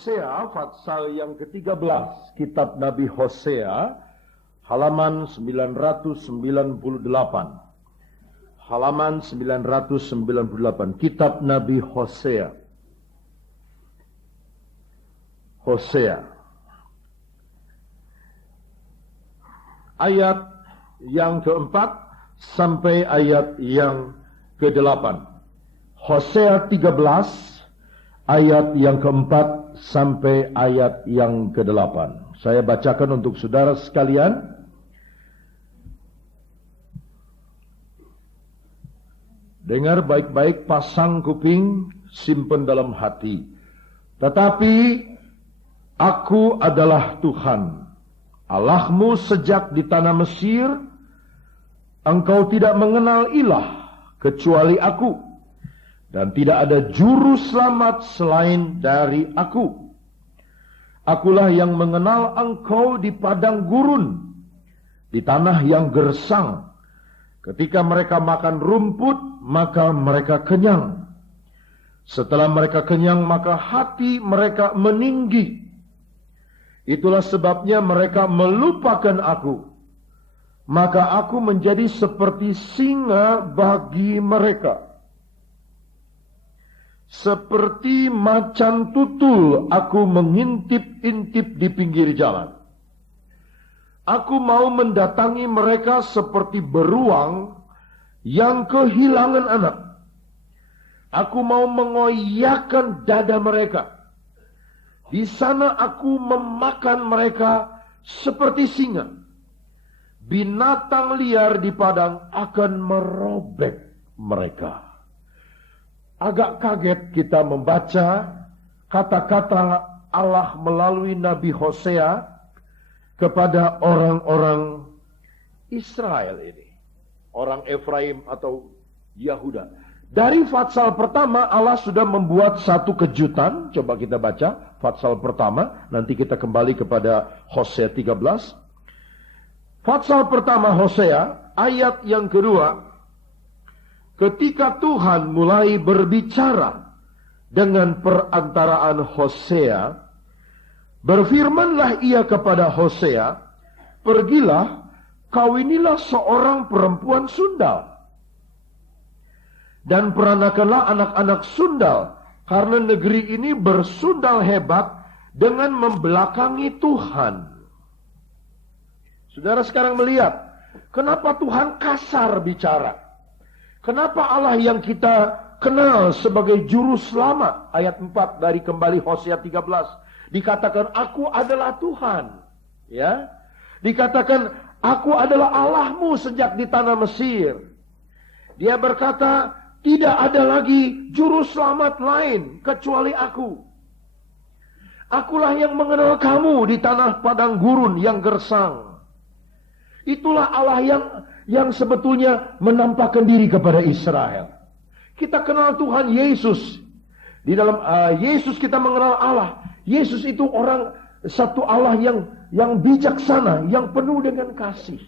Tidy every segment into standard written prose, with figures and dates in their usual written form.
Hosea, pasal yang ke-13, kitab Nabi Hosea, halaman 998. Halaman 998, kitab Nabi Hosea. Hosea. Ayat yang keempat sampai ayat yang ke-8. Hosea 13, ayat yang keempat sampai ayat yang ke-8. Saya bacakan untuk saudara sekalian. Dengar baik-baik, pasang kuping, simpan dalam hati. Tetapi aku adalah Tuhan, Allahmu sejak di tanah Mesir. Engkau tidak mengenal ilah kecuali aku, dan tidak ada juru selamat selain dari aku. Akulah yang mengenal engkau di padang gurun, di tanah yang gersang. Ketika mereka makan rumput, maka mereka kenyang. Setelah mereka kenyang, maka hati mereka meninggi. Itulah sebabnya mereka melupakan aku. Maka aku menjadi seperti singa bagi mereka. Seperti macan tutul aku mengintip-intip di pinggir jalan. Aku mau mendatangi mereka seperti beruang yang kehilangan anak. Aku mau mengoyakkan dada mereka. Di sana aku memakan mereka seperti singa. Binatang liar di padang akan merobek mereka. Agak kaget kita membaca kata-kata Allah melalui Nabi Hosea kepada orang-orang Israel ini. Orang Efraim atau Yahuda. Dari pasal pertama Allah sudah membuat satu kejutan. Coba kita baca pasal pertama. Nanti kita kembali kepada Hosea 13. Pasal pertama Hosea, ayat yang kedua. Ketika Tuhan mulai berbicara dengan perantaraan Hosea, berfirmanlah ia kepada Hosea, pergilah, kawinilah seorang perempuan sundal, dan peranakanlah anak-anak sundal, karena negeri ini bersundal hebat dengan membelakangi Tuhan. Saudara sekarang melihat, kenapa Tuhan kasar bicara? Kenapa Allah yang kita kenal sebagai juru selamat, ayat 4 dari kembali Hosea 13, dikatakan aku adalah Tuhan, ya. Dikatakan aku adalah Allahmu sejak di tanah Mesir. Dia berkata tidak ada lagi juru selamat lain kecuali aku. Akulah yang mengenal kamu di tanah padang gurun yang gersang. Itulah Allah yang sebetulnya menampakkan diri kepada Israel. Kita kenal Tuhan Yesus. Di dalam Yesus kita mengenal Allah. Yesus itu satu Allah yang bijaksana, yang penuh dengan kasih,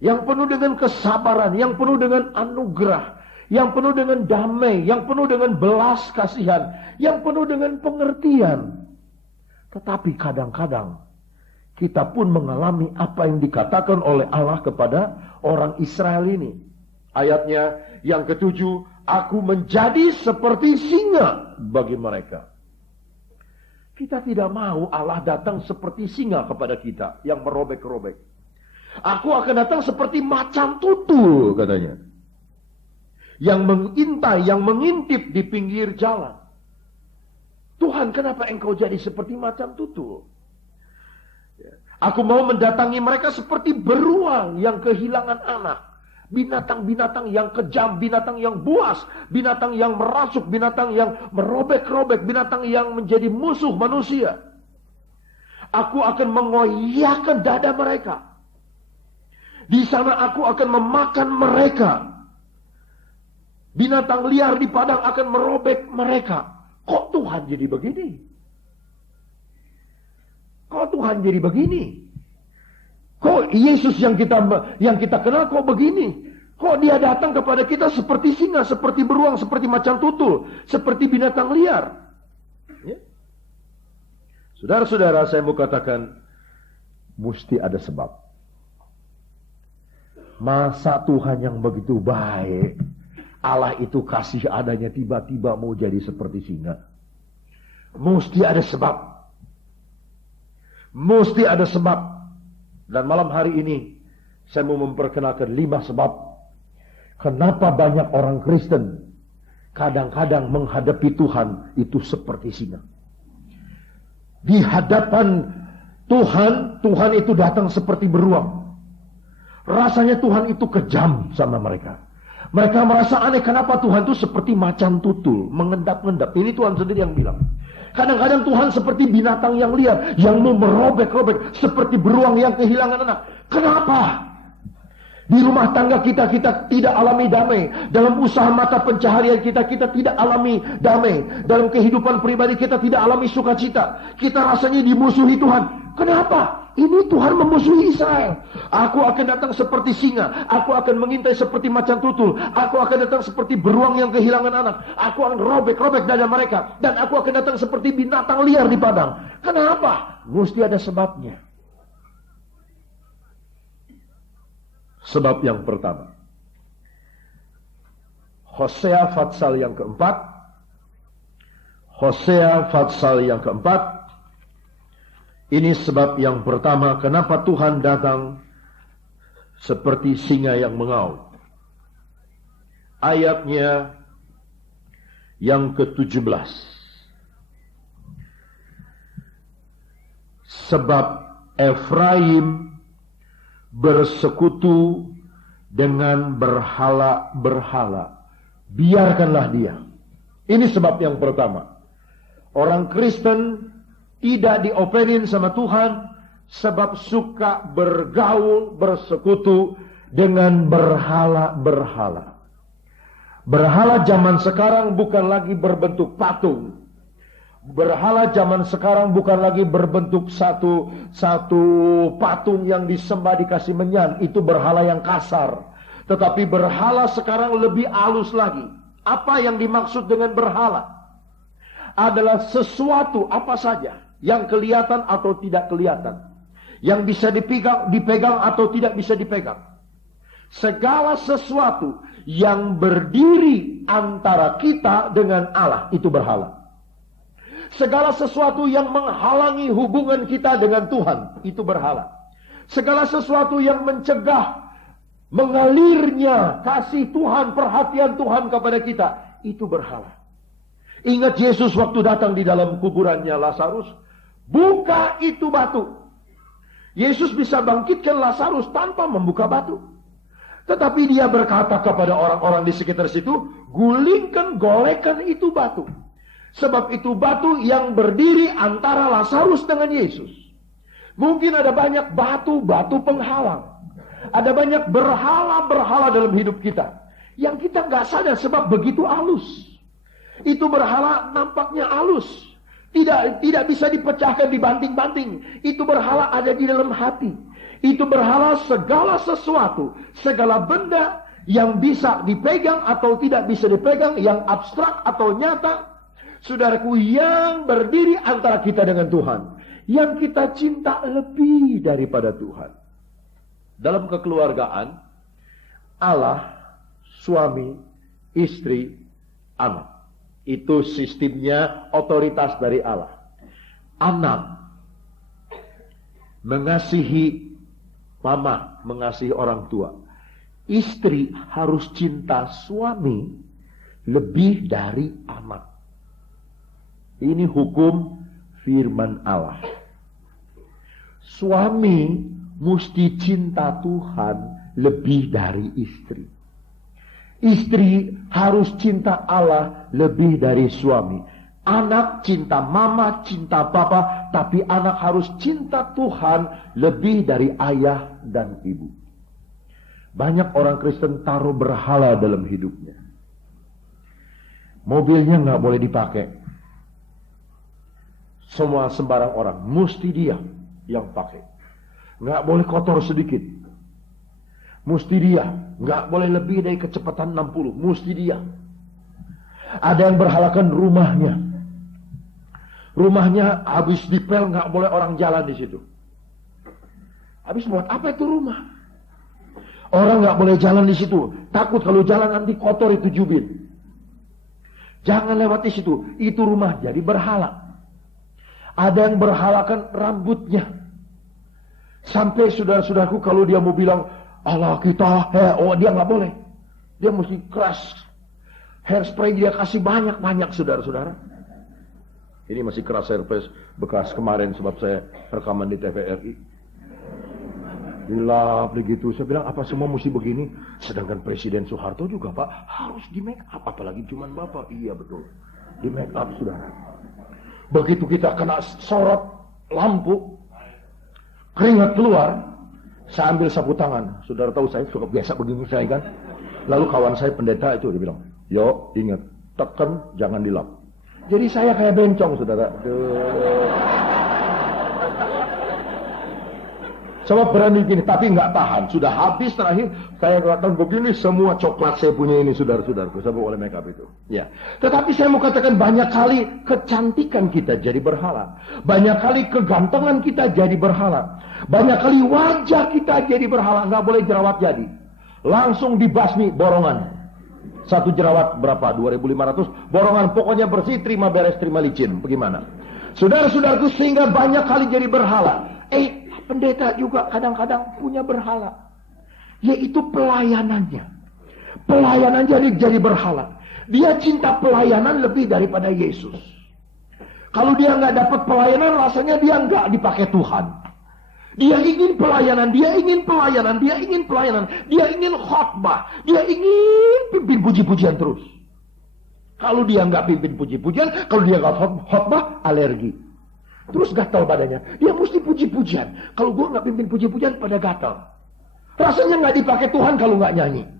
yang penuh dengan kesabaran, yang penuh dengan anugerah, yang penuh dengan damai, yang penuh dengan belas kasihan, yang penuh dengan pengertian. Tetapi kadang-kadang kita pun mengalami apa yang dikatakan oleh Allah kepada orang Israel ini. Ayatnya yang ketujuh, aku menjadi seperti singa bagi mereka. Kita tidak mau Allah datang seperti singa kepada kita yang merobek-robek. Aku akan datang seperti macan tutul, katanya, yang mengintai, yang mengintip di pinggir jalan. Tuhan, kenapa engkau jadi seperti macan tutul? Aku mau mendatangi mereka seperti beruang yang kehilangan anak. Binatang-binatang yang kejam, binatang yang buas, binatang yang merasuk, binatang yang merobek-robek, binatang yang menjadi musuh manusia. Aku akan mengoyakkan dada mereka. Di sana aku akan memakan mereka. Binatang liar di padang akan merobek mereka. Kok Tuhan jadi begini? Kok Tuhan jadi begini? Kok Yesus yang kita kenal kok begini? Kok dia datang kepada kita seperti singa, seperti beruang, seperti macan tutul, seperti binatang liar? Ya? Saudara-saudara, saya mau katakan, mesti ada sebab. Masa Tuhan yang begitu baik, Allah itu kasih adanya tiba-tiba mau jadi seperti singa? Mesti ada sebab. Mesti ada sebab. Dan malam hari ini, saya mau memperkenalkan 5 sebab. Kenapa banyak orang Kristen kadang-kadang menghadapi Tuhan itu seperti singa. Di hadapan Tuhan, Tuhan itu datang seperti beruang. Rasanya Tuhan itu kejam sama mereka. Mereka merasa aneh, kenapa Tuhan itu seperti macan tutul, mengendap-endap. Ini Tuhan sendiri yang bilang. Kadang-kadang Tuhan seperti binatang yang liar, yang mau merobek-robek, seperti beruang yang kehilangan anak. Kenapa? Di rumah tangga kita tidak alami damai. Dalam usaha mata pencaharian kita tidak alami damai. Dalam kehidupan pribadi kita tidak alami sukacita. Kita rasanya dimusuhi Tuhan. Kenapa? Ini Tuhan memusuhi Israel. Aku akan datang seperti singa. Aku akan mengintai seperti macan tutul. Aku akan datang seperti beruang yang kehilangan anak. Aku akan robek-robek dada mereka. Dan aku akan datang seperti binatang liar di padang. Kenapa? Mesti ada sebabnya. Sebab yang pertama, Hosea Fatsal yang keempat. Hosea Fatsal yang keempat. Ini sebab yang pertama, kenapa Tuhan datang seperti singa yang mengaum. Ayatnya yang ke-17. Sebab Efraim bersekutu dengan berhala-berhala. Biarkanlah dia. Ini sebab yang pertama. Orang Kristen tidak diopenin sama Tuhan sebab suka bergaul, bersekutu dengan berhala-berhala. Berhala zaman sekarang bukan lagi berbentuk patung. Berhala zaman sekarang bukan lagi berbentuk satu patung yang disembah dikasih menyan. Itu berhala yang kasar. Tetapi berhala sekarang lebih halus lagi. Apa yang dimaksud dengan berhala? Adalah sesuatu apa saja yang kelihatan atau tidak kelihatan, yang bisa dipegang atau tidak bisa dipegang. Segala sesuatu yang berdiri antara kita dengan Allah itu berhala. Segala sesuatu yang menghalangi hubungan kita dengan Tuhan itu berhala. Segala sesuatu yang mencegah mengalirnya kasih Tuhan, perhatian Tuhan kepada kita, itu berhala. Ingat Yesus waktu datang di dalam kuburannya Lazarus, buka itu batu. Yesus bisa bangkitkan Lazarus tanpa membuka batu. Tetapi dia berkata kepada orang-orang di sekitar situ, gulingkan, golekan itu batu. Sebab itu batu yang berdiri antara Lazarus dengan Yesus. Mungkin ada banyak batu-batu penghalang. Ada banyak berhala-berhala dalam hidup kita. Yang kita gak sadar sebab begitu halus. Itu berhala nampaknya halus. Tidak bisa dipecahkan, dibanting-banting. Itu berhala ada di dalam hati. Itu berhala segala sesuatu, segala benda yang bisa dipegang atau tidak bisa dipegang, yang abstrak atau nyata. Saudaraku, yang berdiri antara kita dengan Tuhan, yang kita cinta lebih daripada Tuhan. Dalam kekeluargaan, Allah, suami, istri, anak. Itu sistemnya, otoritas dari Allah. Anak mengasihi mama, mengasihi orang tua. Istri harus cinta suami lebih dari anak. Ini hukum firman Allah. Suami mesti cinta Tuhan lebih dari istri. Istri harus cinta Allah lebih dari suami. Anak cinta mama, cinta papa, tapi anak harus cinta Tuhan lebih dari ayah dan ibu. Banyak orang Kristen taruh berhala dalam hidupnya. Mobilnya nggak boleh dipakai. Semua sembarang orang, mesti dia yang pakai. Nggak boleh kotor sedikit. Mesti dia. Nggak boleh lebih dari kecepatan 60. Mesti dia. Ada yang berhalakan rumahnya. Rumahnya habis dipel, nggak boleh orang jalan di situ. Habis buat apa itu rumah? Orang nggak boleh jalan di situ. Takut kalau jalan nanti kotor itu jubin. Jangan lewati situ. Itu rumah jadi berhala. Ada yang berhalakan rambutnya. Sampai saudara-saudaraku kalau dia mau bilang Allah kita, dia nggak boleh. Dia mesti keras. Hairspray dia kasih banyak-banyak saudara-saudara. Ini masih keras hairspray bekas kemarin sebab saya rekaman di TVRI. Dilap begitu, saya bilang apa semua mesti begini? Sedangkan Presiden Soeharto juga Pak harus di make up, apalagi cuman Bapak. Iya betul, di make up saudara. Begitu kita kena sorot lampu, keringat keluar, saya ambil sapu tangan. Saudara tahu saya suka biasa begini saya kan. Lalu kawan saya pendeta itu dia bilang, yo ingat tekan jangan dilap. Jadi saya kayak bencong saudara. Coba berani gini, tapi nggak tahan. Sudah habis terakhir, saya katakan begini, semua coklat saya punya ini, saudara-saudaraku, saya oleh makeup itu. Ya. Tetapi saya mau katakan banyak kali kecantikan kita jadi berhala. Banyak kali kegantengan kita jadi berhala. Banyak kali wajah kita jadi berhala. Nggak boleh jerawat jadi. Langsung dibasmi borongan. Satu jerawat berapa? 2.500. Borongan pokoknya bersih, terima beres, terima licin. Bagaimana? Saudara-saudaraku, sehingga banyak kali jadi berhala. Pendeta juga kadang-kadang punya berhala, yaitu pelayanannya. Pelayanan jadi berhala. Dia cinta pelayanan lebih daripada Yesus. Kalau dia nggak dapat pelayanan, rasanya dia nggak dipakai Tuhan. Dia ingin pelayanan, dia ingin pelayanan, dia ingin pelayanan, dia ingin khotbah, dia ingin pimpin puji-pujian terus. Kalau dia nggak pimpin puji-pujian, kalau dia nggak khotbah, alergi. Terus gatal badannya. Dia mesti puji-pujian. Kalau gue nggak pimpin puji-pujian, pada gatal. Rasanya nggak dipakai Tuhan kalau nggak nyanyi.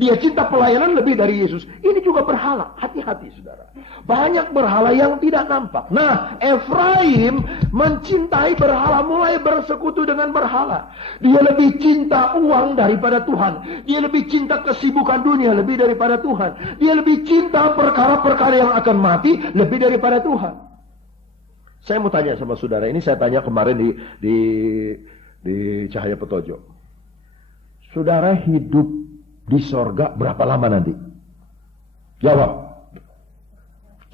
Dia cinta pelayanan lebih dari Yesus. Ini juga berhala. Hati-hati saudara. Banyak berhala yang tidak nampak. Nah, Efraim mencintai berhala, mulai bersekutu dengan berhala. Dia lebih cinta uang daripada Tuhan. Dia lebih cinta kesibukan dunia lebih daripada Tuhan. Dia lebih cinta perkara-perkara yang akan mati lebih daripada Tuhan. Saya mau tanya sama saudara, ini saya tanya kemarin di Cahaya Petojo. Saudara hidup di sorga berapa lama nanti? Jawab.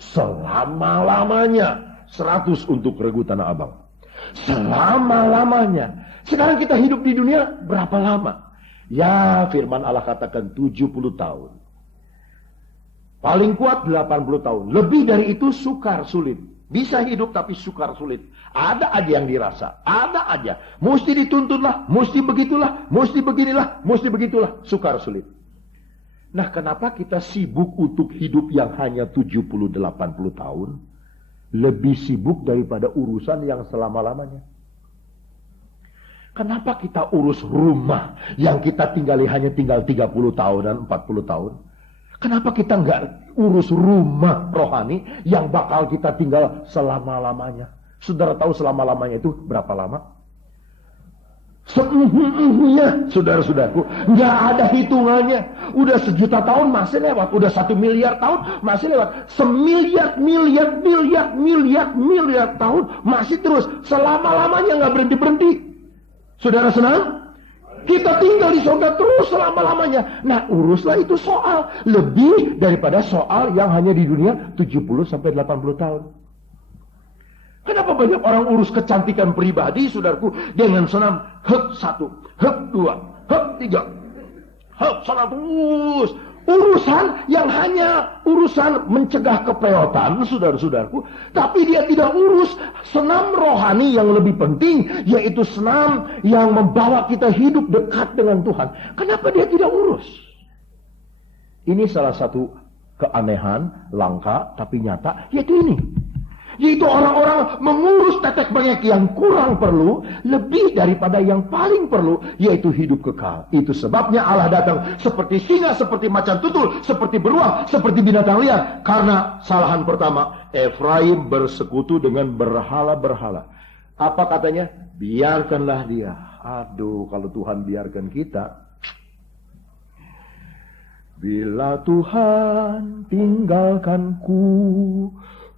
Selama-lamanya. 100 untuk Regu Tanah Abang. Selama-lamanya. Sekarang kita hidup di dunia berapa lama? Ya, firman Allah katakan 70 tahun. Paling kuat 80 tahun. Lebih dari itu sukar sulit. Bisa hidup tapi sukar sulit. Ada aja yang dirasa. Ada aja. Mesti dituntutlah. Mesti begitulah. Mesti beginilah. Mesti begitulah. Sukar sulit. Nah, kenapa kita sibuk untuk hidup yang hanya 70-80 tahun? Lebih sibuk daripada urusan yang selama-lamanya. Kenapa kita urus rumah yang kita tinggali hanya tinggal 30 tahun dan 40 tahun? Kenapa kita nggak urus rumah rohani yang bakal kita tinggal selama-lamanya? Saudara tahu selama-lamanya itu berapa lama? Saudara-saudaraku, nggak ada hitungannya. Udah 1 juta tahun masih lewat, udah 1 miliar tahun masih lewat, miliar tahun masih terus, selama-lamanya nggak berhenti. Saudara senang? Kita tinggal di surga terus selama-lamanya. Nah, uruslah itu soal lebih daripada soal yang hanya di dunia 70 sampai 80 tahun. Kenapa banyak orang urus kecantikan pribadi, saudaraku, dengan senam hep 1, hep 2, hep 3, hep 100. Urusan yang hanya urusan mencegah kepeotan, saudara-saudaraku. Tapi dia tidak urus senam rohani yang lebih penting, yaitu senam yang membawa kita hidup dekat dengan Tuhan. Kenapa dia tidak urus? Ini salah satu keanehan, langka, tapi nyata, yaitu ini. Yaitu orang-orang mengurus tetek bengek yang kurang perlu lebih daripada yang paling perlu, yaitu hidup kekal. Itu sebabnya Allah datang seperti singa, seperti macan tutul, seperti beruang, seperti binatang liar. Karena salahan pertama, Efraim bersekutu dengan berhala-berhala. Apa katanya? Biarkanlah dia. Aduh, kalau Tuhan biarkan kita. Bila Tuhan tinggalkanku,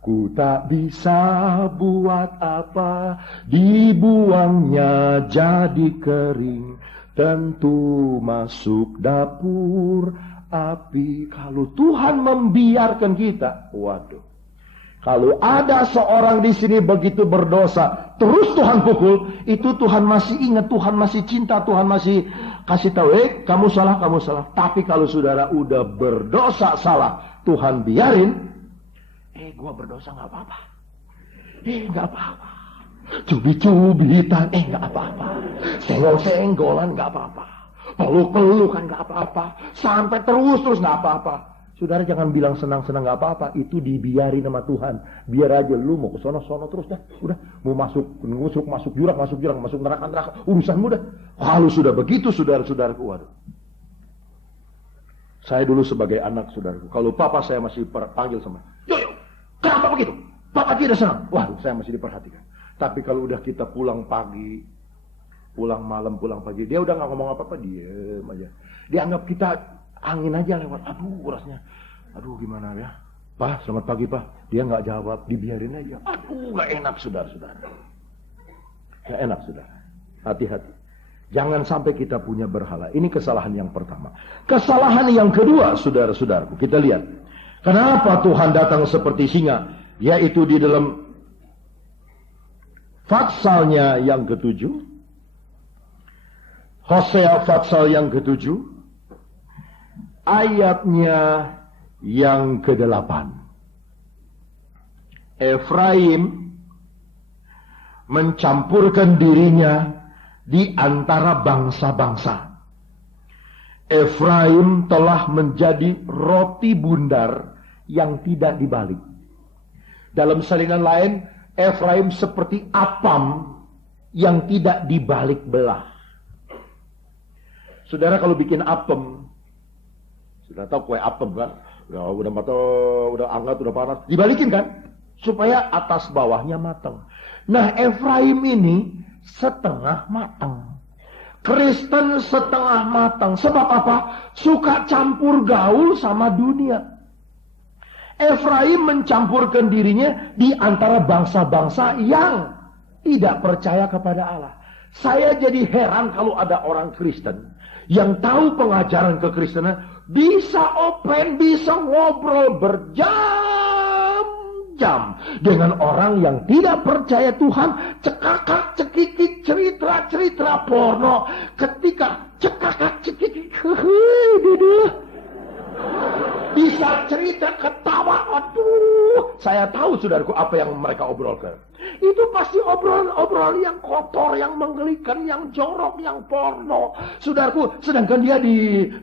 Ku tak bisa buat apa, dibuangnya jadi kering, tentu masuk dapur api. Kalau Tuhan membiarkan kita, waduh. Kalau ada seorang di sini begitu berdosa, terus Tuhan pukul, itu Tuhan masih ingat, Tuhan masih cinta, Tuhan masih kasih tahu, kamu salah, kamu salah. Tapi kalau saudara udah berdosa salah, Tuhan biarin, gua berdosa nggak apa-apa, nggak apa-apa. Cubit-cubitan, nggak apa-apa. Senggol-senggolan nggak apa-apa. Peluk-pelukan nggak apa-apa. Sampai terus nggak apa-apa. Saudara jangan bilang senang-senang nggak apa-apa. Itu dibiarin sama Tuhan. Biar aja lu mau ke sono terus dah. Udah mau masuk jurang, masuk neraka. Urusanmu dah. Kalau sudah begitu saudara-saudaraku, waduh. Saya dulu sebagai anak saudaraku, kalau papa saya masih panggil sama, yo, kenapa begitu? Papa tidak senang. Waduh, saya masih diperhatikan. Tapi kalau udah kita pulang pagi, pulang malam, pulang pagi, dia udah nggak ngomong apa-apa, diem aja. Dia anggap kita angin aja lewat. Aduh, rasanya, aduh gimana ya? Pak, selamat pagi Pak. Dia nggak jawab, dibiarin aja. Aduh, nggak enak saudara-saudara. Nggak enak saudara. Hati-hati. Jangan sampai kita punya berhala. Ini kesalahan yang pertama. Kesalahan yang kedua, saudara-saudaraku, kita lihat. Kenapa Tuhan datang seperti singa? Yaitu di dalam Fatsalnya yang ke-7. Hosea Fatsal yang ke-7. Ayatnya yang ke-8. Efraim mencampurkan dirinya di antara bangsa-bangsa. Efraim telah menjadi roti bundar yang tidak dibalik. Dalam salinan lain, Efraim seperti apam yang tidak dibalik belah. Saudara kalau bikin apem, sudah tahu kue apem kan? Udah hangat, udah panas, dibalikin kan? Supaya atas bawahnya matang. Nah, Efraim ini setengah matang. Kristen setengah matang. Sebab apa? Suka campur gaul sama dunia. Efraim mencampurkan dirinya di antara bangsa-bangsa yang tidak percaya kepada Allah. Saya jadi heran kalau ada orang Kristen yang tahu pengajaran kekristenan, bisa open, bisa ngobrol berjam-jam dengan orang yang tidak percaya Tuhan, cekakak cekikik cerita porno. Ketika cekakak cekikik bisa cerita ketawa, aduh, saya tahu saudaraku apa yang mereka obrolkan. Itu pasti obrolan yang kotor, yang menggelikan, yang jorok, yang porno. Saudaraku, sedangkan dia di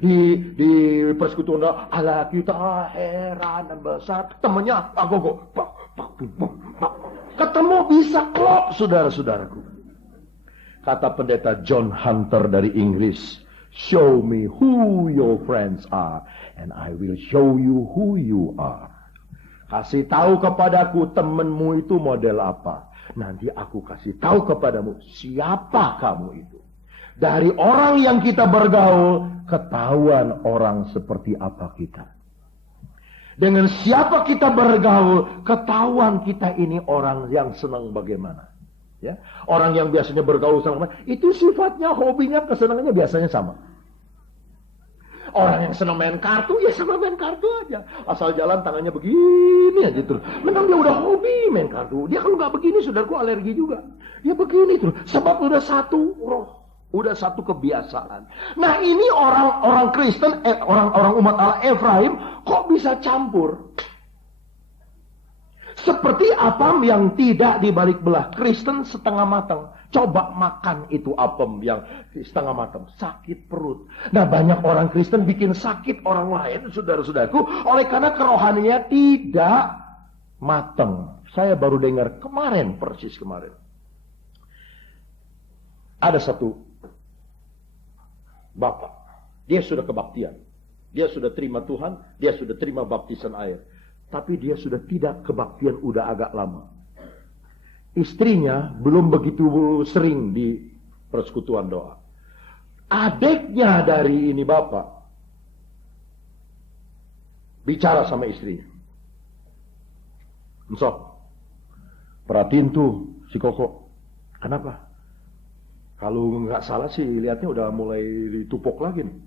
persekutuan Allah kita heran dan besar. Temannya agogo, ketemu bisa klop, saudara-saudaraku. Kata pendeta John Hunter dari Inggris, show me who your friends are, and I will show you who you are. Kasih tahu kepadaku temanmu itu model apa. Nanti aku kasih tahu kepadamu siapa kamu itu. Dari orang yang kita bergaul, ketahuan orang seperti apa kita. Dengan siapa kita bergaul, ketahuan kita ini orang yang senang bagaimana. Ya, orang yang biasanya bergaul sama itu sifatnya, hobinya, kesenangannya biasanya sama. Orang yang senang main kartu, ya sama main kartu aja. Asal jalan tangannya begini aja terus. Memang dia udah hobi main kartu. Dia kalau nggak begini, saudaraku, alergi juga. Dia begini terus. Sebab udah satu roh, udah satu kebiasaan. Nah, ini orang Kristen, orang umat Allah Efraim, kok bisa campur? Seperti apam yang tidak dibalik belah. Kristen setengah matang. Coba makan itu apam yang setengah matang. Sakit perut. Nah, banyak orang Kristen bikin sakit orang lain, saudara-saudaraku, oleh karena kerohaniannya tidak matang. Saya baru dengar persis kemarin. Ada satu bapak. Dia sudah kebaktian. Dia sudah terima Tuhan. Dia sudah terima baptisan air. Tapi dia sudah tidak kebaktian udah agak lama. Istrinya belum begitu sering di persekutuan doa. Adiknya dari ini bapak bicara sama istrinya. Sok. Perhatiin tuh si Koko. Kenapa? Kalau nggak salah sih lihatnya udah mulai ditupok lagi nih.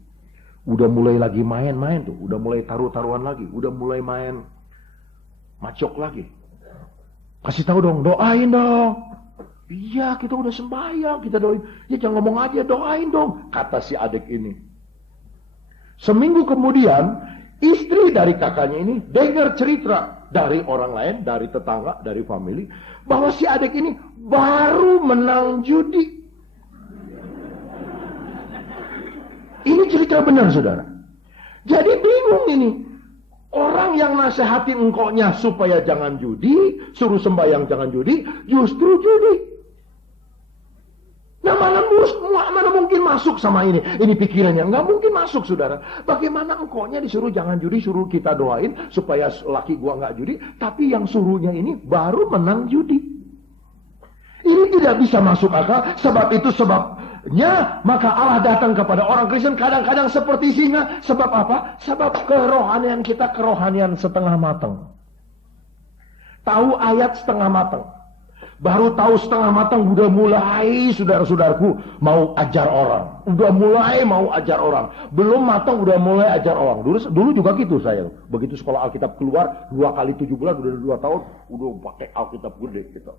Udah mulai lagi main-main tuh. Udah mulai taruh-taruhan lagi. Udah mulai main macok lagi. Kasih tahu dong, doain dong. Iya, kita udah sembahyang, kita doain. Ya jangan ngomong aja, doain dong, kata si adik ini. Seminggu kemudian, istri dari kakaknya ini dengar cerita dari orang lain, dari tetangga, dari family, bahwa si adik ini baru menang judi. Ini cerita benar, saudara. Jadi bingung ini. Orang yang nasihatin engkaunya supaya jangan judi, suruh sembahyang jangan judi, justru judi. Nah, mana mungkin masuk sama ini? Ini pikirannya, nggak mungkin masuk, saudara. Bagaimana engkaunya disuruh jangan judi, suruh kita doain supaya laki gua nggak judi, tapi yang suruhnya ini baru menang judi. Ini tidak bisa masuk akal, sebab itu sebabnya maka Allah datang kepada orang Kristen kadang-kadang seperti singa. Sebab apa? Sebab kerohanian kita kerohanian setengah matang. Tahu ayat setengah matang. Baru tahu setengah matang udah mulai saudara-saudaraku mau ajar orang. Udah mulai mau ajar orang. Belum matang udah mulai ajar orang. Dulu juga gitu saya. Begitu sekolah Alkitab keluar 2 kali 7 bulan udah 2 tahun udah pakai Alkitab gede gitu.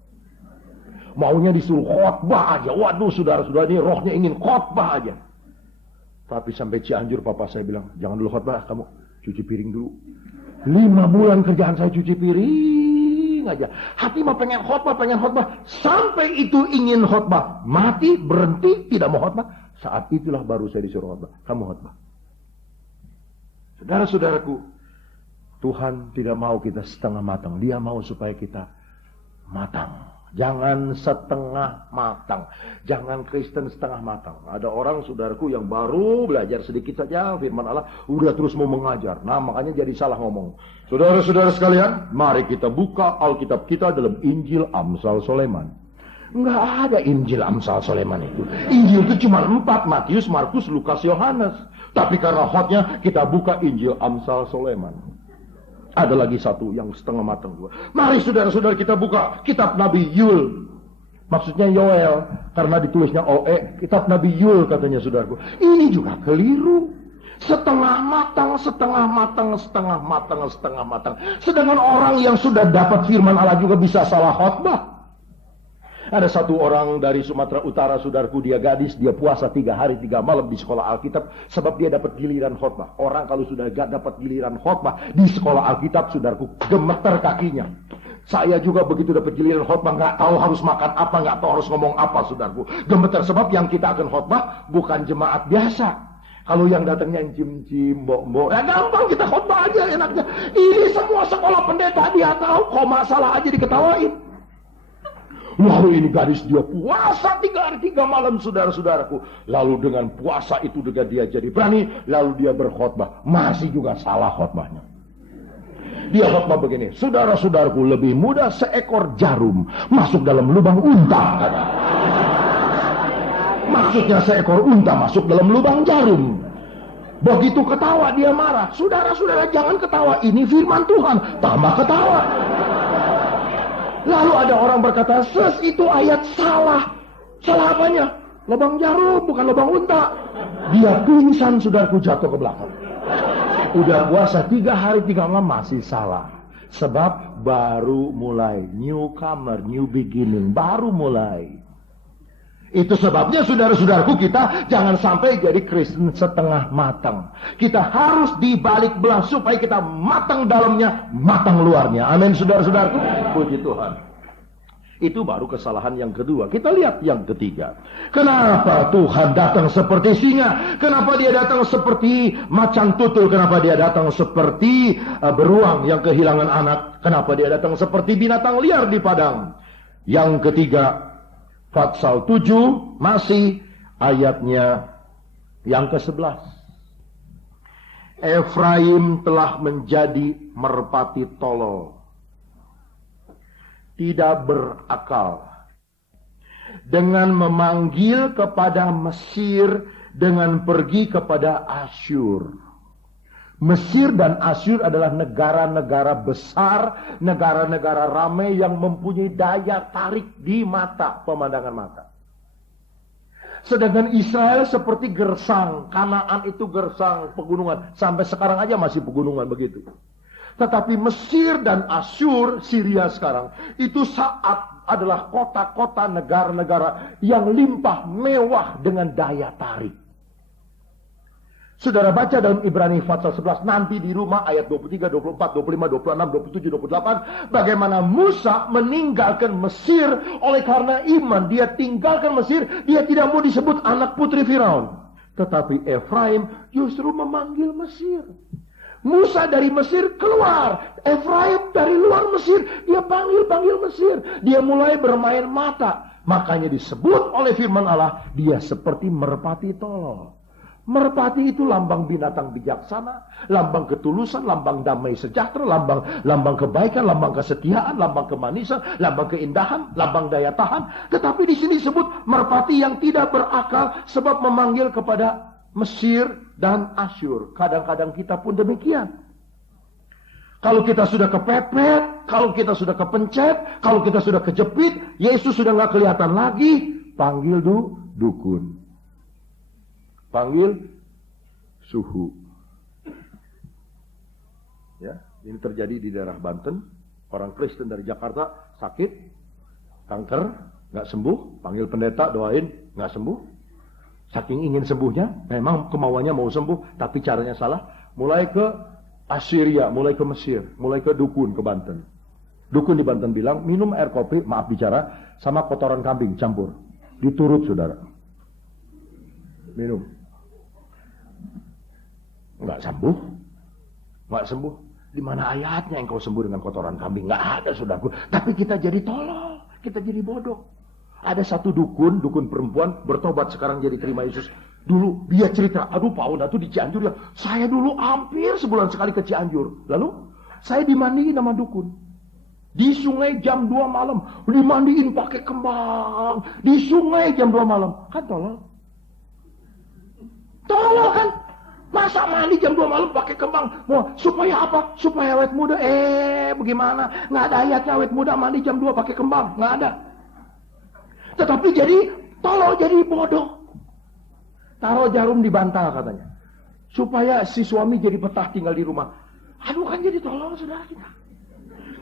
Maunya disuruh khotbah aja. Waduh, saudara-saudara ini rohnya ingin khotbah aja. Tapi sampai Cianjur papa saya bilang, jangan dulu khotbah, kamu cuci piring dulu. 5 bulan kerjaan saya cuci piring aja. Hati mah pengen khotbah. Sampai itu ingin khotbah. Mati, berhenti, tidak mau khotbah. Saat itulah baru saya disuruh khotbah. Kamu khotbah. Saudara-saudaraku, Tuhan tidak mau kita setengah matang. Dia mau supaya kita matang. Jangan setengah matang. Jangan Kristen setengah matang. Ada orang saudaraku yang baru belajar sedikit saja firman Allah, udah terus mau mengajar. Nah, makanya jadi salah ngomong. Saudara-saudara sekalian, mari kita buka Alkitab kita dalam Injil Amsal Soleman. Enggak ada Injil Amsal Soleman itu. Injil itu cuma 4, Matius, Markus, Lukas, Yohanes. Tapi karena hotnya kita buka Injil Amsal Soleman. Ada lagi satu yang setengah matang juga. Mari saudara-saudara kita buka kitab Nabi Yul. Maksudnya Yoel. Karena ditulisnya OE. Kitab Nabi Yul katanya saudaraku. Ini juga keliru. Setengah matang. Sedangkan orang yang sudah dapat firman Allah juga bisa salah khotbah. Ada satu orang dari Sumatera Utara, saudaraku, dia gadis, dia puasa 3 hari 3 malam di sekolah Alkitab, sebab dia dapat giliran khotbah. Orang kalau sudah gak dapat giliran khotbah di sekolah Alkitab, saudaraku, gemeter kakinya. Saya juga begitu dapat giliran khotbah, gak tahu harus makan apa, gak tahu harus ngomong apa, saudaraku. Gemeter, sebab yang kita akan khotbah bukan jemaat biasa. Kalau yang datangnya yang cim-cim, mbok-mbok, ya gampang kita khotbah aja enaknya. Ini semua sekolah pendeta, dia tahu, koma salah aja diketawain. Lalu ini gadis dia puasa 3 hari 3 malam, saudara-saudaraku. Lalu dengan puasa itu juga dia jadi berani. Lalu dia berkhotbah. Masih juga salah khotbahnya. Dia khotbah begini. Saudara-saudaraku, lebih mudah seekor jarum masuk dalam lubang unta. Maksudnya seekor unta masuk dalam lubang jarum. Begitu ketawa dia marah. Saudara-saudara, jangan ketawa. Ini firman Tuhan. Tambah ketawa. Lalu ada orang berkata, "Ses, itu ayat salah." Salah apanya? Lubang jarum, bukan lubang unta. Dia pingsan, saudaraku, jatuh ke belakang. Udah puasa 3 hari 3 malam masih salah. Sebab baru mulai. Newcomer, new beginning. Baru mulai. Itu sebabnya saudara-saudaraku, kita jangan sampai jadi Kristen setengah matang. Kita harus dibalik belah supaya kita matang dalamnya, matang luarnya. Amin, saudara-saudaraku. Puji Tuhan. Itu baru kesalahan yang kedua. Kita lihat yang ketiga. Kenapa Tuhan datang seperti singa? Kenapa dia datang seperti macan tutul? Kenapa dia datang seperti beruang yang kehilangan anak? Kenapa dia datang seperti binatang liar di padang? Yang ketiga, Fatsal 7 masih ayatnya yang ke-11. Efraim telah menjadi merpati tolol, tidak berakal, dengan memanggil kepada Mesir, dengan pergi kepada Asyur. Mesir dan Asyur adalah negara-negara besar, negara-negara ramai yang mempunyai daya tarik di mata, pemandangan mata. Sedangkan Israel seperti gersang, Kanaan itu gersang, pegunungan. Sampai sekarang aja masih pegunungan begitu. Tetapi Mesir dan Asyur, Syria sekarang, itu saat adalah kota-kota negara-negara yang limpah mewah dengan daya tarik. Saudara baca dalam Ibrani pasal 11 nanti di rumah ayat 23, 24, 25, 26, 27, 28. Bagaimana Musa meninggalkan Mesir oleh karena iman. Dia tinggalkan Mesir, dia tidak mau disebut anak putri Firaun. Tetapi Efraim justru memanggil Mesir. Musa dari Mesir keluar, Efraim dari luar Mesir, dia panggil Mesir. Dia mulai bermain mata. Makanya disebut oleh firman Allah, dia seperti merpati tolol. Merpati itu lambang binatang bijaksana, lambang ketulusan, lambang damai sejahtera, lambang kebaikan, lambang kesetiaan, lambang kemanisan, lambang keindahan, lambang daya tahan. Tetapi di sini disebut merpati yang tidak berakal sebab memanggil kepada Mesir dan Asyur. Kadang-kadang kita pun demikian. Kalau kita sudah kepepet, kalau kita sudah kepencet, kalau kita sudah kejepit, Yesus sudah nggak kelihatan lagi, panggil dukun. Panggil suhu. Ya, ini terjadi di daerah Banten. Orang Kristen dari Jakarta sakit, kanker, nggak sembuh. Panggil pendeta, doain, nggak sembuh. Saking ingin sembuhnya, memang kemauannya mau sembuh, tapi caranya salah. Mulai ke Assyria, mulai ke Mesir, mulai ke dukun ke Banten. Dukun di Banten bilang, minum air kopi, maaf bicara, sama kotoran kambing campur. Diturut saudara. Minum. Nggak sembuh. Di mana ayatnya engkau sembuh dengan kotoran kambing? Nggak ada, saudaraku. Tapi kita jadi tolol, kita jadi bodoh. Ada satu dukun perempuan bertobat sekarang jadi terima Yesus. Dulu dia cerita, aduh Pak Ona tuh di Cianjur ya. Saya dulu hampir sebulan sekali ke Cianjur. Lalu saya dimandiin sama dukun. Di sungai jam 2 malam, dimandiin pakai kembang. Di sungai jam 2 malam, kan tolol. Tolol kan? Masa mandi jam 2 malam pakai kembang? Mau supaya apa? Supaya awet muda. Bagaimana? Nggak ada ayatnya awet muda mandi jam 2 pakai kembang. Nggak ada. Tetapi jadi tolol, jadi bodoh. Taruh jarum di bantal katanya. Supaya si suami jadi betah tinggal di rumah. Aduh kan jadi tolol saudara kita.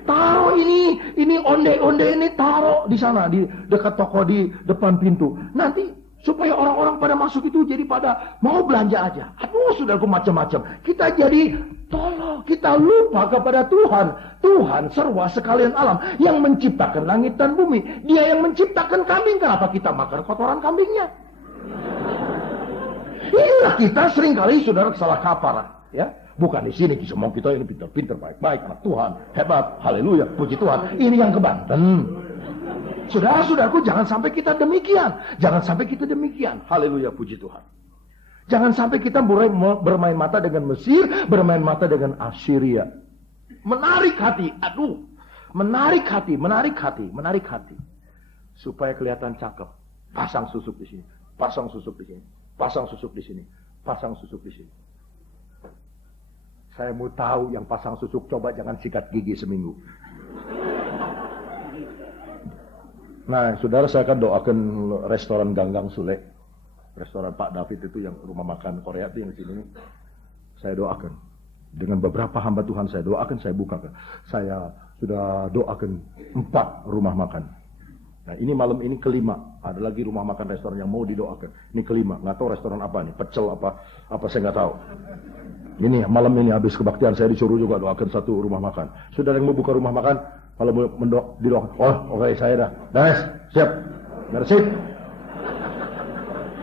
Taruh ini onde-onde ini taruh di sana. Di dekat toko di depan pintu. Nanti supaya orang-orang pada masuk itu jadi pada mau belanja aja. Aduh, saudaraku macam-macam. Kita jadi tolol, kita lupa kepada Tuhan. Tuhan serwa sekalian alam yang menciptakan langit dan bumi. Dia yang menciptakan kambing. Kenapa kita makan kotoran kambingnya? Inilah kita seringkali saudara salah kaprah, ya. Bukan di sini semua kita ini pintar-pintar, baik-baik, anak Tuhan, hebat, haleluya, puji Tuhan. Ini yang ke Banten. Saudara-saudaraku, jangan sampai kita demikian. Jangan sampai kita demikian. Haleluya, puji Tuhan. Jangan sampai kita bermain mata dengan Mesir, bermain mata dengan Assyria. Menarik hati, aduh. Menarik hati. Supaya kelihatan cakep. Pasang susuk di sini, pasang susuk di sini, pasang susuk di sini, pasang susuk di sini. Saya mau tahu yang pasang susuk, coba jangan sikat gigi seminggu. Nah, saudara, saya akan doakan restoran Ganggang Sule. Restoran Pak David itu yang rumah makan Korea itu yang di sini. Saya doakan. Dengan beberapa hamba Tuhan saya doakan, saya bukakan. Saya sudah doakan 4 rumah makan. Nah, ini malam ini kelima. Ada lagi rumah makan restoran yang mau didoakan. Ini kelima. Nggak tahu restoran apa nih. Pecel apa saya nggak tahu. Ini malam ini habis kebaktian saya disuruh juga doakan 1 rumah makan. Sudah yang mau buka rumah makan, kalau mau didoakan, oke, saya dah. Guys, siap. Bersih.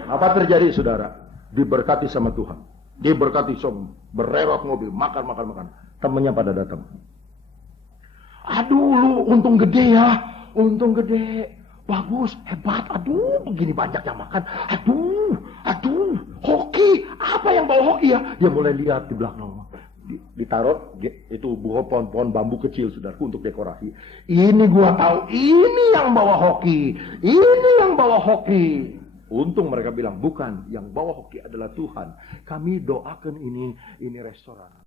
Apa terjadi saudara? Diberkati sama Tuhan. Diberkati berewak mobil, makan. Temennya pada datang. Aduh lu untung gede ya. Untung gede. Bagus, hebat, aduh, begini banyak yang makan. Aduh, hoki. Apa yang bawa hoki ya? Dia mulai lihat di belakang. Ditaruh, itu pohon bambu kecil, saudaraku, untuk dekorasi. Ini gua tahu, ini yang bawa hoki. Ini yang bawa hoki. Untung mereka bilang, bukan, yang bawa hoki adalah Tuhan. Kami doakan ini restoran.